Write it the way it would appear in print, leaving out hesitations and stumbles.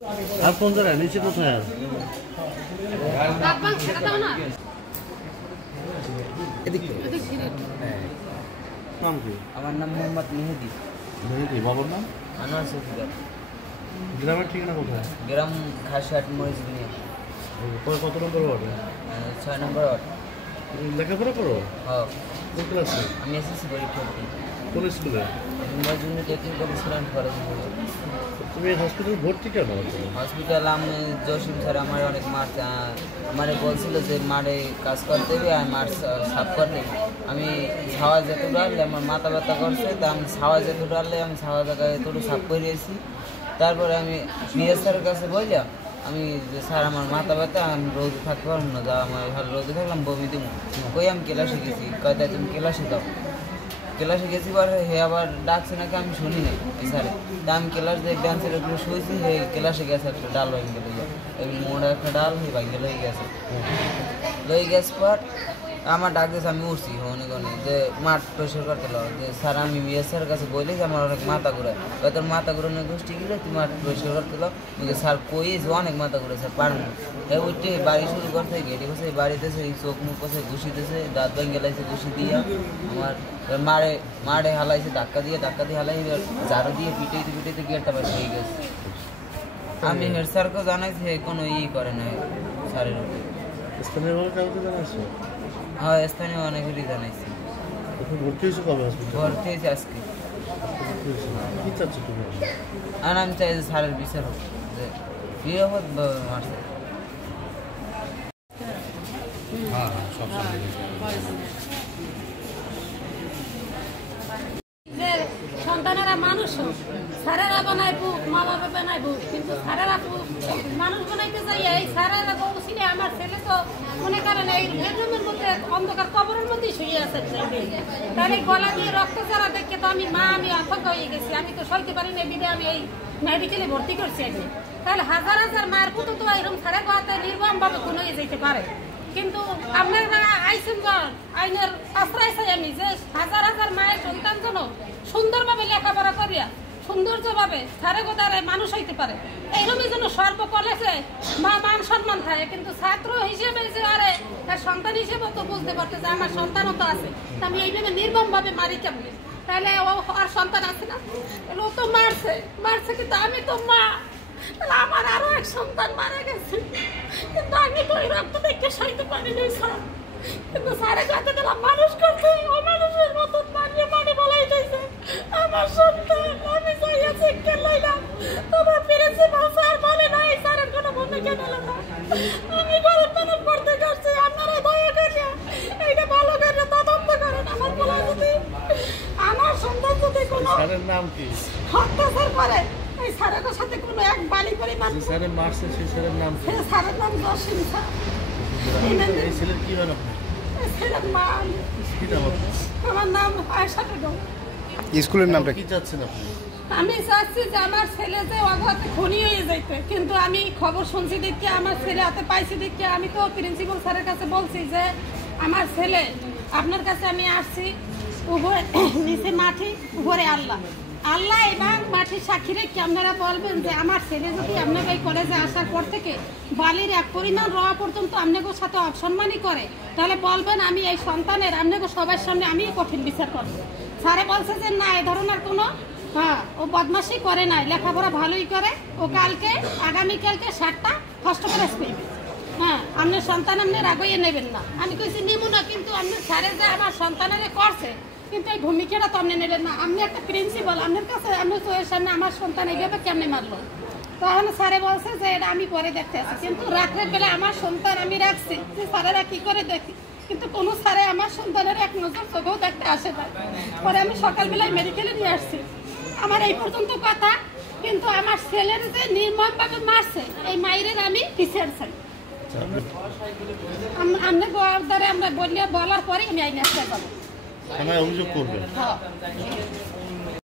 আর কোন জায়গায় নিচে কোথায় আর নাম কি? আমার নাম মোহাম্মদ মেহেদি। মেহেদি, বাবার নাম? আনোয়ার সফিদার। গ্রামের ঠিকানা কোথায়? গ্রাম খাসিয়াট মরিচবিনিয়া। কত নম্বর ওয়ার্ডে? 6 নম্বর ওয়ার্ড। লেখাপড়া করো? হ্যাঁ। কোন ক্লাসে? আমি এসএসসি পরীক্ষা দিই। কোন স্কুলে? মরিচবিনিয়া টেকনিক্যাল স্টুডেন্ট কলেজ। তুমি হসপিটালে ভর্তি কেন? হসপিটাল আমি জসিম স্যার আমার অনেক মাঠ মানে বলছিল যে মাঠে কাজ করতে হবে আর মাঠ সাফ করতে হবে। আমি ছাওয়া যেতে ডাললে আমার মাথা ব্যথা করছে, তা আমি ছাওয়া যেতে ডাললে আমি ছাওয়া জায়গায় এতটুকু সাফ করিয়েছি। তারপরে আমি নিয়াজ স্যারের কাছে বললাম আমি যে স্যার আমার মাথা ব্যথা, আমি রোদে থাকতে পারবো না, যা আমার ভালো রোদে থাকলাম বমি দিব। কই আমি ক্লাসে গেছি, কয়টা তুমি ক্লাসে দাও। ক্লাসে গেছি পরে হে আবার ডাকছে নাকি আমি শুনি নাই এই স্যারে। তা আমি ক্লাস দিয়ে বেঞ্চের উপরে শুয়েছি, হে ক্লাসে গেছে একটা ডাল ভাঙি গেল, এই মোড়া একটা ডাল হে ভাঙি লই গেছে। লই গেছে পর আমার ডাক দিয়েছে, আমি উঠছি অনেক যে মাঠ পরিষ্কার করতে লো যে স্যার আমি মিয়াজ স্যারের কাছে বলি যে আমার অনেক মাথা ঘুরায়, তোর মাথা ঘুরানো গোষ্ঠী গেলে তুই মাঠ পরিষ্কার করতে লো। স্যার কইছে অনেক মাথা ঘুরে স্যার পারেন না। হ্যাঁ উঠে বাড়ি শুরু করতে গেটে বসে বাড়িতেছে এই চোখ মুখ কষে ঘুষিতেছে, দাঁত ভাঙ গেলাইছে ঘুষি দিয়া আমার মারে হালাইছে, ধাক্কা দিয়ে হালাই ঝাড়ু দিয়ে পিটাইতে গেটটা পাশে হয়ে গেছে। আমি হেড স্যারকেও জানাইছি, কোনো করে না স্যারের উপরে। স্থানীয়ভাবে কাউকে জানাইছো? হ্যাঁ স্থানীয় অনেকেরই জানাইছি। ভর্তি হয়েছো কবে হসপিটালে? ভর্তি হয়েছে আজকে। কি চাচ্ছ তুমি? আর আমি চাই যে স্যারের বিচার হোক, যে নিরাপদভাবে মারছে। যে সন্তানেরা মানুষ স্যারেরা বানাইব, মা বাবা বানাইব, কিন্তু স্যারেরা মানুষ বানাইতে যাই এই স্যারেরা বলছিল আমার ছেলে তো মনে করেন এই বেডরুমের মধ্যে অন্ধকার কবরের মধ্যেই শুয়ে আছে। তাহলে গলা দিয়ে রক্ত যারা দেখে তো আমি আতঙ্ক হয়ে গেছি, আমি তো সইতে পারি না, বিদে আমি এই মেডিকেলে ভর্তি করছি আগে। তাহলে হাজার মায়ের পুতো তো এরকম স্যারের কথা নির্মমভাবে কোনো যেতে পারে। কিন্তু আপনারা আইসেন আইনের আশ্রয় চাই আমি যে হাজার মায়ের সন্তান যেন সুন্দরভাবে লেখাপড়া করিয়া সৌন্দর্যভাবে সারে গোদারে মানুষ হইতে পারে, এইরকমই যেন সর্ব কলেজে মান সম্মান থাকে। কিন্তু ছাত্র হিসেবে যে আরে তার সন্তান হিসেবে তো বুঝতে পারতে যে আমার সন্তানও তো আছে, আমি এইভাবে নির্মমভাবে মারি কেমনি? তাহলে আর সন্তান আছে না, ও তো মারছে কিন্তু আমি তো মা, আমার আরো এক সন্তান মারা গেছে, কিন্তু আমি তো ওই রক্ত দেখতে সইতে পারিনি স্যার। কিন্তু স্যারে যাতে দিলাম মানুষ করছে অমানুষের মতো মারিয়ে বলাইতেছে আমার সন্তান। আমি চাইয়াছি লইলাম, তোমার প্রিন্সিপাল স্যার বলে না এই স্যারের কোনো ভূমিকা নিল না। আমি গরিব মানুষ পড়তে করছি, আপনারা দয়া করিয়া এইটা ভালো করে তদন্ত করেন। আমার বলা যদি আমার সন্তান যদি কোনো স্যারের নাম কি হত্যাচার করে, এই স্যারের সাথে কোনো এক বালি পরিমাণ স্যারের মারছে, সেই স্যারের নাম কি? স্যারের নাম জসিম স্যার। এই ছেলের কি হয় আপনি? ছেলের মা। আমার নাম আয়েশা বেগম। স্কুলের নামটা কি চাচ্ছেন আপনি? আমি চাচ্ছি যে আমার ছেলে যে অগতে খুনি হয়ে যাইতে, কিন্তু আমি খবর শুনছি দেখে আমার ছেলে হাতে পাইছি দেখে আমি তো প্রিন্সিপাল স্যারের কাছে বলছি যে আমার ছেলে আপনার কাছে আমি আসছি, উপরে নিচে মাটি উপরে আল্লাহ এবং মাটির সাক্ষী রেখে আপনারা বলবেন যে আমার ছেলে যদি আপনাকে এই কলেজে আসার পর থেকে বালির এক পরিমাণ রওয়া পর্যন্ত আপনাকে সাথে অসম্মানই করে, তাহলে বলবেন আমি এই সন্তানের আপনাকে সবার সামনে আমি কঠিন বিচার করব। স্যারে বলছে যে না এ ধরনের কোনো ও বদমাশি করে নাই, লেখাপড়া ভালোই করে, ও আগামীকালকে 7টা ফার্স্ট ক্লাস পেয়ে। আপনার সন্তান আপনি রাগইয়ে নেবেন না। আমি কইছি নিব না, কিন্তু আপনার স্যারে যে আমার সন্তানের করছে, কিন্তু এই ভূমিকাটা তো আপনি নেবেন না। আপনি একটা প্রিন্সিপাল, আপনার কাছে আপনার চোখের সামনে আমার সন্তান এইভাবে কেমনে মারলো? তখন স্যারে বলছে যে এটা আমি পরে দেখতে আসি, কিন্তু রাত্রের বেলা আমার সন্তান আমি রাখছি যে স্যারেরা কি করে দেখি, কিন্তু কোনো স্যারে আমার সন্তানের এক নজর চোখেও দেখতে আসে না। পরে আমি সকালবেলায় মেডিকেলে নিয়ে আসছি। আমার এই পর্যন্ত কথা, কিন্তু আমার ছেলের যে নির্মমভাবে মারছে এই মায়ের আমি বিচার চাই। আমরা বলার পরে আমি আইনে আসতে যাবো। থানায় অভিযোগ করবেন? হ্যাঁ।